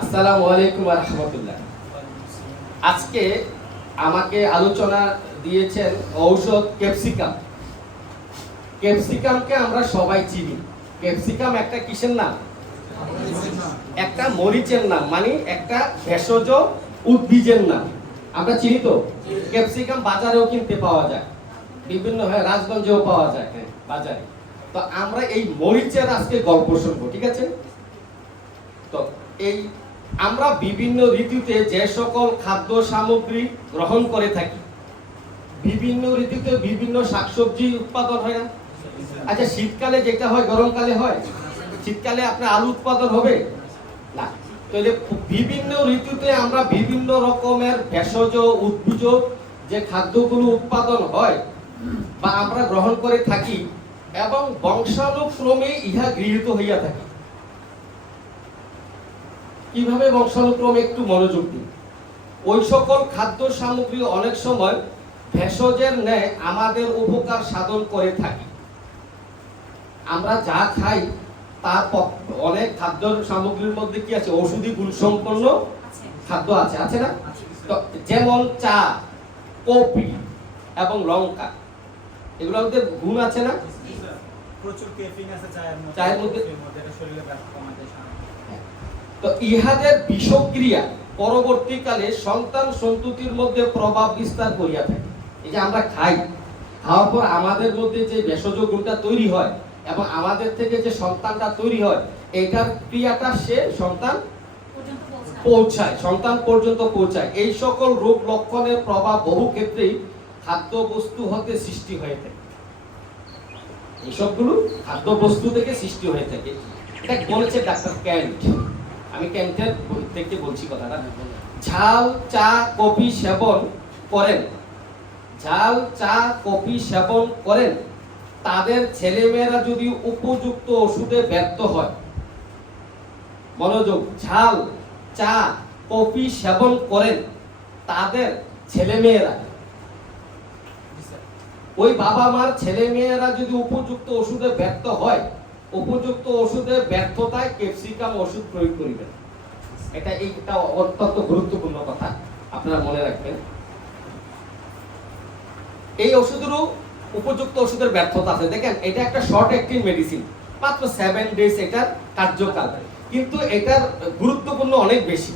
আসসালামু আলাইকুম ওয়া রাহমাতুল্লাহ। আজকে আমাকে আলোচনা দিয়েছেন ঔষধ ক্যাপসিকাম। ক্যাপসিকামকে আমরা সবাই চিনি। ক্যাপসিকাম একটা কিসের নাম? একটা মরিচের নাম, মানে একটা ভেষজ উদ্ভিদের নাম। আমরা চিনি তো। ক্যাপসিকাম বাজারেও কিনতে পাওয়া যায়, বিভিন্ন রাজগঞ্জেও পাওয়া যায় বাজারে। তো আমরা এই মরিচের আজকে গল্প শুনবো, ঠিক আছে? তো এই আমরা বিভিন্ন ঋতুতে যে সকল খাদ্য সামগ্রী গ্রহণ করে থাকি, বিভিন্ন ঋতুতে বিভিন্ন শাকসবজি উৎপাদন হয় না? আচ্ছা, শীতকালে যেটা হয় গরমকালে হয়? শীতকালে আপনার আলু উৎপাদন হবে না। তাহলে বিভিন্ন ঋতুতে আমরা বিভিন্ন রকমের ভেষজ উদ্ভিজ যে খাদ্যগুলো উৎপাদন হয় বা আমরা গ্রহণ করে থাকি এবং বংশানুক্রমে ইহা গৃহীত হইয়া থাকে। কিভাবে বংশানুক্রমে? একটু মনোযোগ দিন। ওই সকল খাদ্য সামগ্রী অনেক সময় ভেষজের ন্যায় আমাদের উপকার সাধন করে থাকি। আমরা যা খাই তার অনেক খাদ্য সামগ্রীর মধ্যে কি আছে? ঔষধি গুণসম্পন্ন খাদ্য আছে, আছে না? তো যেমন চা, কফি এবং লঙ্কা, এগুলোর মধ্যে গুণ আছে না? প্রচুর ক্যাফেইন আছে চায়ের মধ্যে। এটা শরীরে ব্যাপক কমাতে সাহায্য। তো ইহাদের বিষক্রিয়া পরবর্তীকালে সন্তান সন্ততির মধ্যে প্রভাব বিস্তার করিয়া থাকে। এই যে আমরা খাই, খাওয়ার পর আমাদের মধ্যে যে ভেষজ গুণটা তৈরি হয় এবং আমাদের থেকে যে সন্তানটা তৈরি হয়, এটার ক্রিয়াটা সে সন্তান পর্যন্ত পৌঁছায়। এই সকল রোগ লক্ষণের প্রভাব বহু ক্ষেত্রেই খাদ্য বস্তু হতে সৃষ্টি হয়ে থাকে। এইসবগুলো খাদ্য বস্তু থেকে সৃষ্টি হয়ে থাকে। এটা বলেছে ডাক্তার ক্যান্ট। আমি ক্যান্টের থেকে বলছি কথাটা। ঝাল চা কফি সেবন করেন, ঝাল চা কফি সেবন করেন তাদের ছেলেমেয়েরা যদি উপযুক্ত ওষুধে ব্যর্থ হয়, মনোযোগ, ঝাল চা কফি সেবন করেন তাদের ছেলেমেয়েরা, ওই বাবা মার ছেলেমেয়েরা যদি উপযুক্ত ওষুধে ব্যর্থ হয়, উপযুক্ত ওষুধের ব্যর্থতায় ক্যাপসিকাম ওষুধ প্রয়োগ করিবেন। এইটা অত্যন্ত গুরুত্বপূর্ণ কথা, আপনারা মনে রাখবেন। এই ওষুধেরও উপযুক্ত ওষুধের ব্যর্থতা আছে। দেখেন, এটা একটা শর্ট অ্যাক্টিং মেডিসিন, মাত্র 7 ডেজ এটার কার্যকাল, কিন্তু এটার গুরুত্বপূর্ণ অনেক বেশি।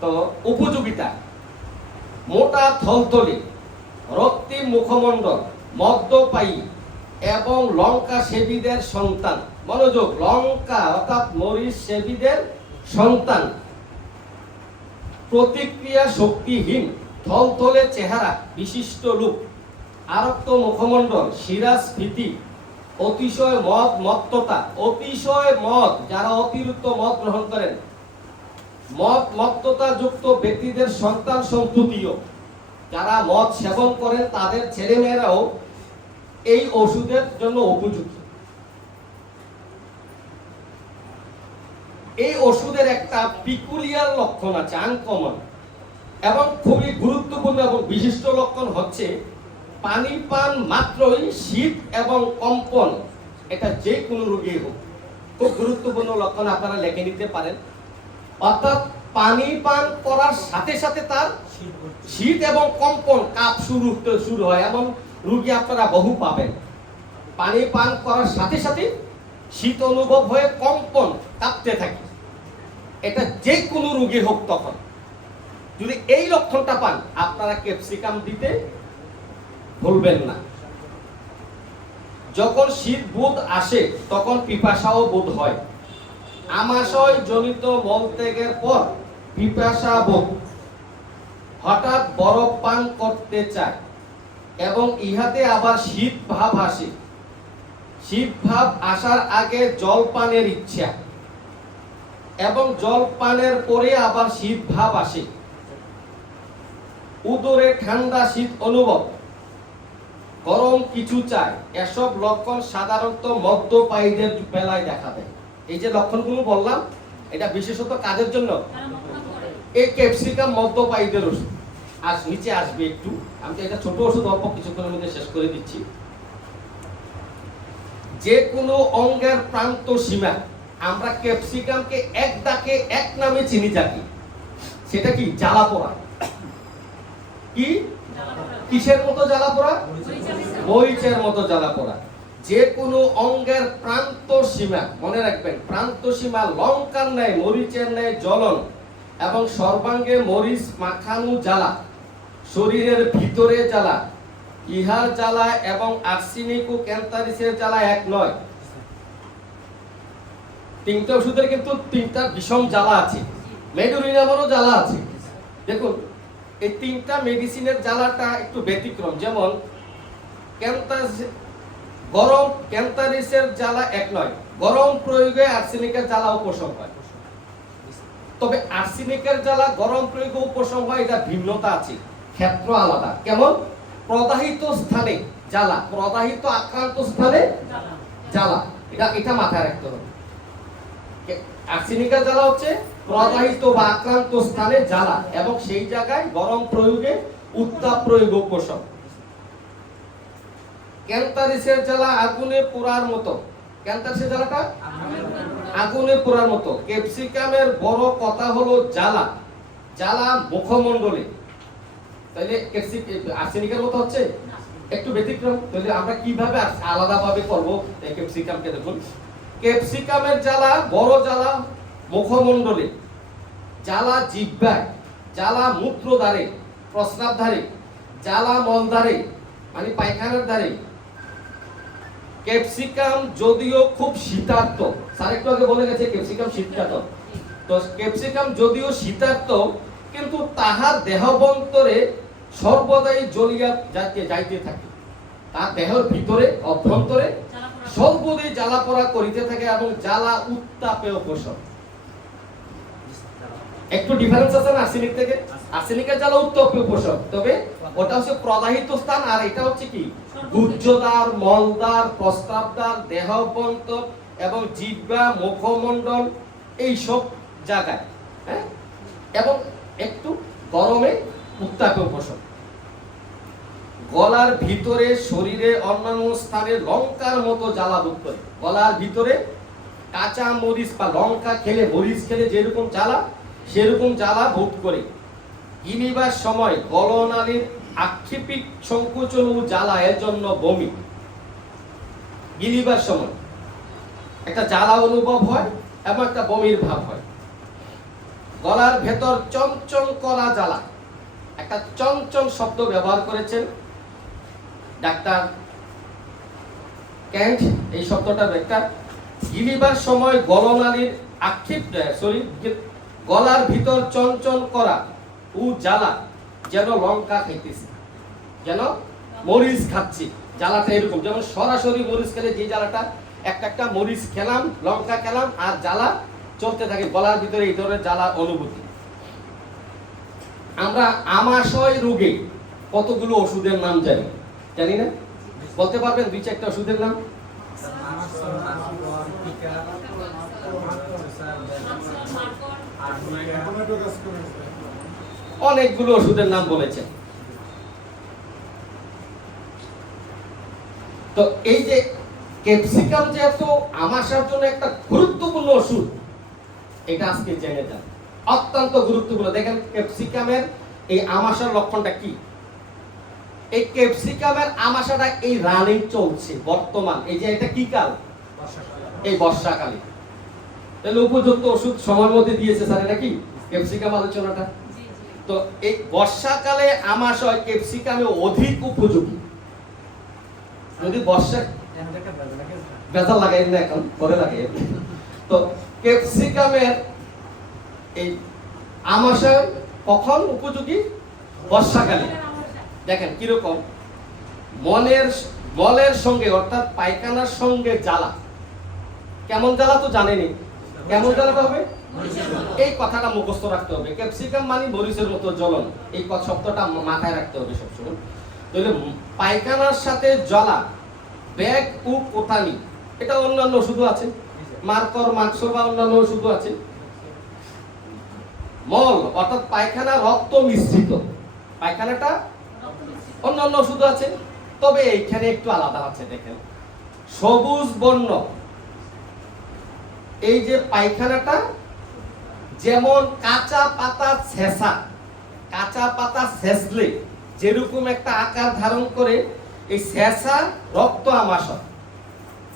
তো উপযোগিতা: মোটা থলথলে, রক্তিম মুখমণ্ডল, মদ্যপায়ী এবং লঙ্কা সেবীদের সন্তান। মনোযোগ, লঙ্কা অর্থাৎ মরিচ সেবীদের সন্তান। প্রতিক্রিয়া শক্তিহীন, থলথলে চেহারা বিশিষ্ট লোক, আরক্ত মুখমণ্ডল, শিরাস্ফীতি, অতিশয় মত্ততা, অতিশয় মদ, যারা অতিরিক্ত মদ গ্রহণ করেন, মত্ততা যুক্ত ব্যক্তিদের সন্তান সন্ততিও, যারা মদ সেবন করেন তাদের ছেলেমেয়েরাও এই ওষুধের জন্য উপযুক্ত। এই ওষুধের একটা পিকুলিয়ার লক্ষণ আছে, আনকমন এবং খুবই গুরুত্বপূর্ণ এবং বিশিষ্ট লক্ষণ হচ্ছে পানি পান মাত্রই শীত এবং কম্পন। এটা যে কোনো রোগী হোক, খুব গুরুত্বপূর্ণ লক্ষণ, আপনারা লিখে নিতে পারেন। অর্থাৎ পানি পান করার সাথে সাথে তার শীত এবং কম্পন, কাঁপ শুরু হয়, এমন রোগী আপনারা বহু পাবেন। পানি পান করার সাথে সাথে শীত অনুভব হয়ে কম্পন, কাঁপতে থাকে। এটা যে কোনো রোগী হোক, তখন যদি এই লক্ষণটা পান, আপনারা ক্যাপসিকাম দিতে ভুলবেন না। যখন শীত বোধ আসে তখন পিপাসাও বোধ হয়। আমাশয় জনিত মলত্যাগের পর পিপাসা বোধ, হঠাৎ বরফ পান করতে চায় এবং ইহাতে আবার শীত ভাব আসে। শীত ভাব আসার আগে জল পানের ইচ্ছা এবং জল পানের পরে আবার শীত ভাব আসে। উদরে ঠান্ডা শীত অনুভব, গরম কিছু চায়। এসব লক্ষণ সাধারণত মদ্যপায়ীদের বেলায় দেখা দেয়। এই যে লক্ষণগুলো বললাম, এটা বিশেষত কাদের জন্য? এই ক্যাপসিকাম মদ্যপায়ীদের ওষুধ। আজ নিচে আসবে একটু, আমি এটা ছোট ওষুধ অল্প কিছুক্ষণের মধ্যে শেষ করে দিচ্ছি। যে কোনো অঙ্গের প্রান্ত সীমা আমরা ক্যাপসিকামকে এক ডাকে এক নামে চিনি যাকে, সেটা কি? জ্বালা পোড়া। কি কিসের মতো জ্বালা পোড়া? মরিচের মতো জ্বালা পোড়া। যে কোনো অঙ্গের প্রান্ত সীমা, মনে রাখবেন, প্রান্ত সীমা লঙ্কার ন্যায় মরিচের ন্যায় জ্বলন এবং সর্বাঙ্গে মরিচ মাখানো জ্বালা, শরীরের ভিতরে জ্বালা, ইহার জ্বালা এবং আর্সেনিক ও ক্যান্সারিসের জ্বালা এক নয়। তিনটা ওষুধের কিন্তু তিনটা বিষম জ্বালা আছে, মেডোরিনামেরও জ্বালা আছে। দেখুন, এই তিনটা মেডিসিনের জ্বালাটা একটু ব্যতিক্রম। যেমন গরম ক্যান্সারিসের জ্বালা এক নয়, গরম প্রয়োগে আর্সেনিকের জ্বালা উপশম হয়। তবে আর্সেনিকের জ্বালা গরম প্রয়োগে উপশম হয়, এটা ভিন্নতা আছে, ক্ষেত্র আলাদা। কেমন? প্রদাহিত স্থানে জ্বালা, প্রদাহিত আক্রান্ত স্থানে জ্বালা, এটা মাথায় রাখতে হবে। আর্সেনিকের জ্বালা হচ্ছে প্রদাহিত বা আক্রান্ত স্থানে জ্বালা এবং সেই জায়গায় গরম প্রয়োগে উত্তাপ প্রয়োগ উপশম। ক্যান্সারিসের জ্বালা আগুনে পোড়ার মতো, ক্যান্সারিসের জ্বালাটা আগুনে পোড়ার মতো। ক্যাপসিকামের বড় কথা হলো জ্বালা, জ্বালা মুখমণ্ডলে। তাহলে আর্সেনিকের মতো হচ্ছে একটু ব্যতিক্রম। তাহলে আমরা কিভাবে আলাদাভাবে করব ক্যাপসিকামকে? দেখুন, ক্যাপসিকামের জ্বালা বড় জ্বালা মুখমণ্ডলে, জ্বালা জিহ্বায়, জ্বালা মূত্রদ্বারে, প্রস্রাবদ্বারে, জ্বালা মলদ্বারে মানে পায়খানার দ্বারে। ক্যাপসিকাম যদিও খুব শীতার্ত, স্যার একটু আগে বলে গেছে ক্যাপসিকাম শীতার্ত, তো ক্যাপসিকাম যদিও শীতার্ত কিন্তু তাহার দেহবন্তরে সর্বদাই জ্বলিয়া যাইতে থাকে। তার দেহের ভিতরে অভ্যন্তরে সর্বদাই জ্বালা পোড়া করিতে থাকে এবং জ্বালা উত্তাপে উপশম। একটু ডিফারেন্স আছে না আর্সেনিক থেকে? আর্সেনিকের জ্বালা উত্তাপে উপশম, তবে ওটা হচ্ছে প্রদাহিত স্থান, আর এটা হচ্ছে কি? গুহ্যদ্বার, মলদ্বার, প্রস্রাবদ্বার, দেহবন্তর এবং জিহ্বা, মুখমণ্ডল, এই সব জায়গায়, হ্যাঁ, এবং একটু গরমে উত্তাপে উপশম। গলার ভিতরে, শরীরে অন্যান্য স্থানে লঙ্কার মতো জ্বালা বোধ করে। গলার ভিতরে কাঁচা মরিচ বা লঙ্কা খেলে, মরিচ খেলে যেরকম জ্বালা, সেরকম জ্বালা বোধ করে। গিলিবার সময় গলনালীর আক্ষেপিক সংকোচন ও জ্বালা, এর জন্য বমি। গিলিবার সময় একটা জ্বালা অনুভব হয় এবং একটা বমির ভাব হয়। গলার ভেতর চঞ্চল করা জ্বালা, একটা চঞ্চল শব্দ ব্যবহার করেছেন ডাক্তার ক্যান্ট, এই শব্দটা একটা। গিলিবার সময় গলনালীর গলার ভিতর চঞ্চল করা ও জ্বালা, যেন লঙ্কা খাইতেছি, যেন মরিচ খাচ্ছি। জ্বালাটা এরকম, যেমন সরাসরি মরিচ খেলে যে জ্বালাটা, একটা মরিচ খেলাম, লঙ্কা খেলাম, আর জ্বালা চলতে থাকে গলার ভিতরে, এই ধরনের জ্বালা অনুভূতি। আমরা আমাশয় রোগে কতগুলো ওষুধের নাম জানি? জানি না? বলতে পারবেন দুই চারটা ওষুধের নাম? অনেকগুলো ওষুধের নাম বলেছেন। তো এই যে ক্যাপসিকাম যেহেতু আমাশার জন্য একটা গুরুত্বপূর্ণ ওষুধ, এটা আজকে জেনে যান, অত্যন্ত গুরুত্বপূর্ণ। দেখেন ক্যাপসিকামের এই আমাশার লক্ষণটা কি। এই ক্যাপসিকামের আমাশাটা এই রানিং চলছে বর্তমান, এই যে এটা কি কাল? এই বর্ষাকালে। তাহলে উপযুক্ত ওষুধ সময়ের মধ্যে দিয়েছে স্যার, এটা কি ক্যাপসিকাম আলোচনাটা? তো এই বর্ষাকালে আমাশয় ক্যাপসিকামে অধিক উপযোগী। যদি বর্ষা বেজাল লাগাই না, এখন পরে লাগাই। তো ক্যাপসিকামের এই আমাশয় কখন উপযোগী? বর্ষাকালে। দেখেন কিরকম, মলের সঙ্গে অর্থাৎ পায়খানার সঙ্গে জ্বালা। কেমন জ্বালা তো জানেনি, কেমন জ্বালাটা হবে? এই কথাটা মুখস্থ রাখতে হবে। ক্যাপসিকাম মানে মরিচের মতো জ্বলন, এই শব্দটা মাথায় রাখতে হবে সবসময়। তাহলে পায়খানার সাথে জ্বালা, ব্যাগ ও কোথানি, এটা অন্যান্য ওষুধও আছে, মার্কর, মার্কসো বা অন্যান্য ওষুধও আছে। মল অর্থাৎ পায়খানা রক্ত মিশ্রিত, পায়খানাটা অন্যান্য ওষুধ আছে, তবে এইখানে একটু আলাদা আছে। দেখেন সবুজ বর্ণ এই যে পায়খানাটা যেমন কাঁচা পাতা ছেঁচলে যেরকম একটা আকার ধারণ করে, এই ছেঁচা রক্ত আমাশয়,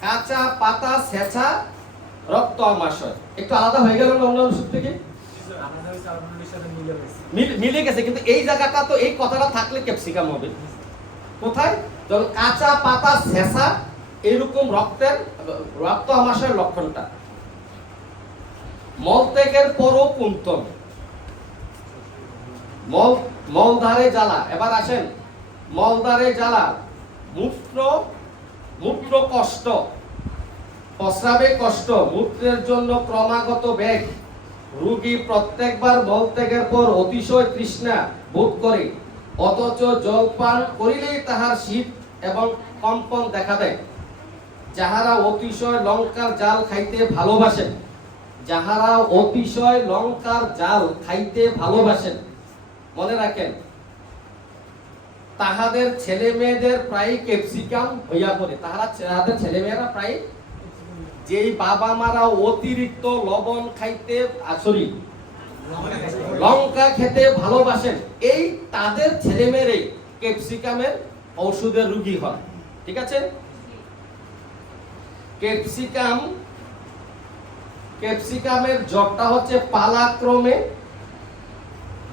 কাঁচা পাতা ছেঁচা রক্ত আমাশয় একটু আলাদা হয়ে গেল না অন্য ওষুধ থেকে? আমাদের ওই চাউলের সাথে মিলে গেছে। মিলে গেছে, কিন্তু এই জায়গাটা তো এই কথাটা থাকলে ক্যাপসিকাম হবে কোথায়? যখন কাঁচা পাতা ছেঁচা এরকম রক্ত আমাশয়ের লক্ষণটা। মলত্যাগের পরও কুন্তন, মলদ্বারে জ্বালা। এবার আসেন, মলদ্বারে জ্বালা, মূত্র কষ্ট, প্রস্রাবে কষ্ট, মূত্রের জন্য ক্রমাগত বেগ, রোগী প্রত্যেকবার মলত্যাগের পর অতিশয় তৃষ্ণা বোধ করে, অথচ জলপান করিলেই তাহার শীত এবং কম্পন দেখা দেয়। যাহারা অতিশয় লঙ্কার জাল খাইতে ভালোবাসেন, মনে রাখেন, তাহাদের ছেলে মেয়েদের প্রায় ক্যাপসিকাম হইয়া পড়ে। তাহাদের ছেলে মেয়েরা প্রায়, যেই বাবা মারা অতিরিক্ত লবণ খাইতে লঙ্কা খেতে ভালোবাসেন, এই তাদের ছেলে মেয়েরাই ক্যাপসিকামের ঔষধের রোগী হয়। ঠিক আছে? ক্যাপসিকামের জ্বরটা হচ্ছে পালাক্রমে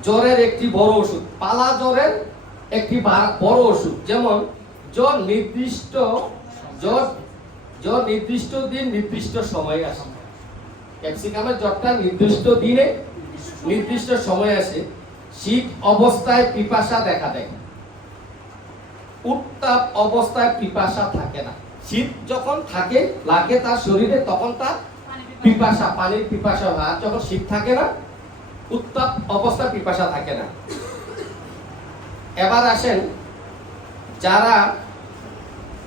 জ্বরের একটি বড় ওষুধ, পালা জ্বরের একটি বড় ওষুধ। যেমন জ্বর নির্দিষ্ট দিন নির্দিষ্ট সময়ে আসে। ক্যাপসিকামের জ্বরটা নির্দিষ্ট দিনে নির্দিষ্ট সময়ে আসে। শীত অবস্থায় পিপাসা দেখা দেয়, উত্তাপ অবস্থায় পিপাসা থাকে না। শীত যখন লাগে তার শরীরে, তখন তার পানির পিপাসা হয়। আর যখন শীত থাকে না, উত্তাপ অবস্থায় পিপাসা থাকে না। এবার আসেন, যারা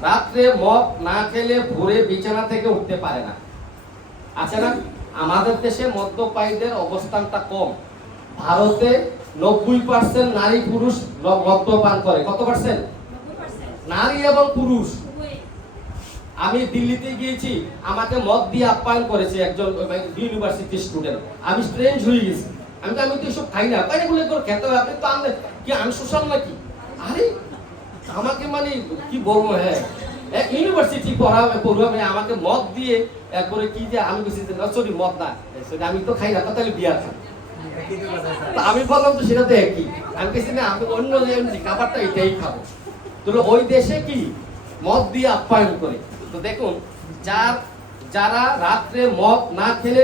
রাত্রে মদ না খেলে ভোরে বিছানা থেকে উঠতে পারে না, আছে না? আমাদের দেশে মদ্যপায়ীদের অবস্থানটা কম। ভারতে 90% নারী পুরুষ মদ্যপান করে। কত পার্সেন্ট? নারী এবং পুরুষ। আমি দিল্লিতে গিয়েছি, আমাকে মদ দিয়ে আপ্যায়ন করেছে একজন ইউনিভার্সিটি স্টুডেন্ট। আমি স্ট্রেঞ্জ হয়ে গেছি। আমি তো এসব খাই না। তাই বলে খেতে হবে, আপনি তো আনলে কি আনসোশাল নাকি? আরে আমাকে মানে কি বলবো, হ্যাঁ এক ইউনিভার্সিটি পড়াবে আমাকে মদ দিয়ে একবারে কি যে আমি বলছি সরি মদ না, আমি তো খাই না, তাহলে বিয়ার খাই। আমি বললাম তো সেটা তো একই। আমি কেছি না, আমি অন্য যে খাবারটা এটাই খাবো। তো ওই দেশে কি মদ দিয়ে আপ্যায়ন করে। তো দেখুন, যারা রাত্রে মদ না খেলে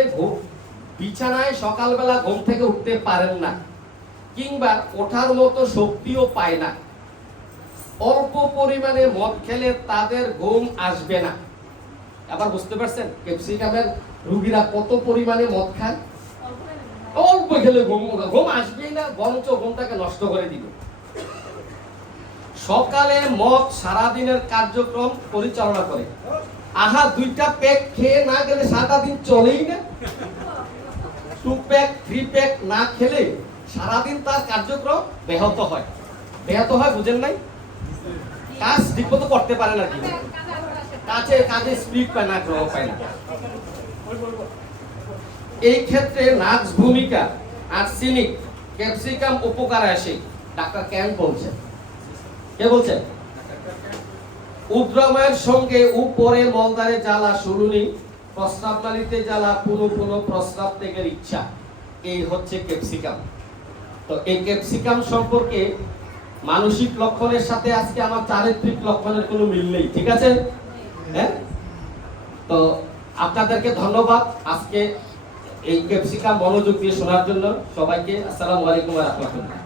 বিছানায় সকালবেলা ঘুম থেকে উঠতে পারেন না, কিংবা ওঠার মতো শক্তিও পায় না, অল্প পরিমাণে মদ খেলে তাদের ঘুম আসবে না। আবার বুঝতে পারছেন ক্যাপসিকামের রোগীরা কত পরিমাণে মদ খায়? অল্প খেলে ঘুম আসবেই না, বরঞ্চ ঘুমটাকে নষ্ট করে দিবে। সকালে মদ সারাদিনের কার্যক্রম পরিচালনা করে। আহা, 2টা প্যাক খেয়ে না গেলে সারাটা দিন চলেই না। 2 প্যাক 3 প্যাক না খেলে সারাদিন তার কার্যক্রম ব্যাহত হয়। বুঝেন নাই? কাজ ঠিকমতো করতে পারে না, কাজে স্পিড পায় না, গ্রহ পায় না। এই ক্ষেত্রে নাক্স ভূমিকা আর্সেনিক ক্যাপসিকাম উপকারে আসে। ডাক্তার ক্যান বলছেন। কে বলছেন? উদ্রমের সঙ্গে উপরে মলদ্বারে জ্বালা, শুরুনি, প্রস্রাব নালীতে জ্বালা, পুনঃ প্রস্রাব ত্যাগের ইচ্ছা, এই হচ্ছে ক্যাপসিকাম। তো এই ক্যাপসিকাম সম্পর্কে মানসিক লক্ষণের সাথে আজকে আমার চারিত্রিক লক্ষণের কোনো মিল নেই। ঠিক আছে? হ্যাঁ, তো আপনাদেরকে ধন্যবাদ আজকে এই ক্যাপসিকাম মনোযোগ দিয়ে শোনার জন্য। সবাইকে আসসালামু আলাইকুম ওয়া রাহমাতুল্লাহ।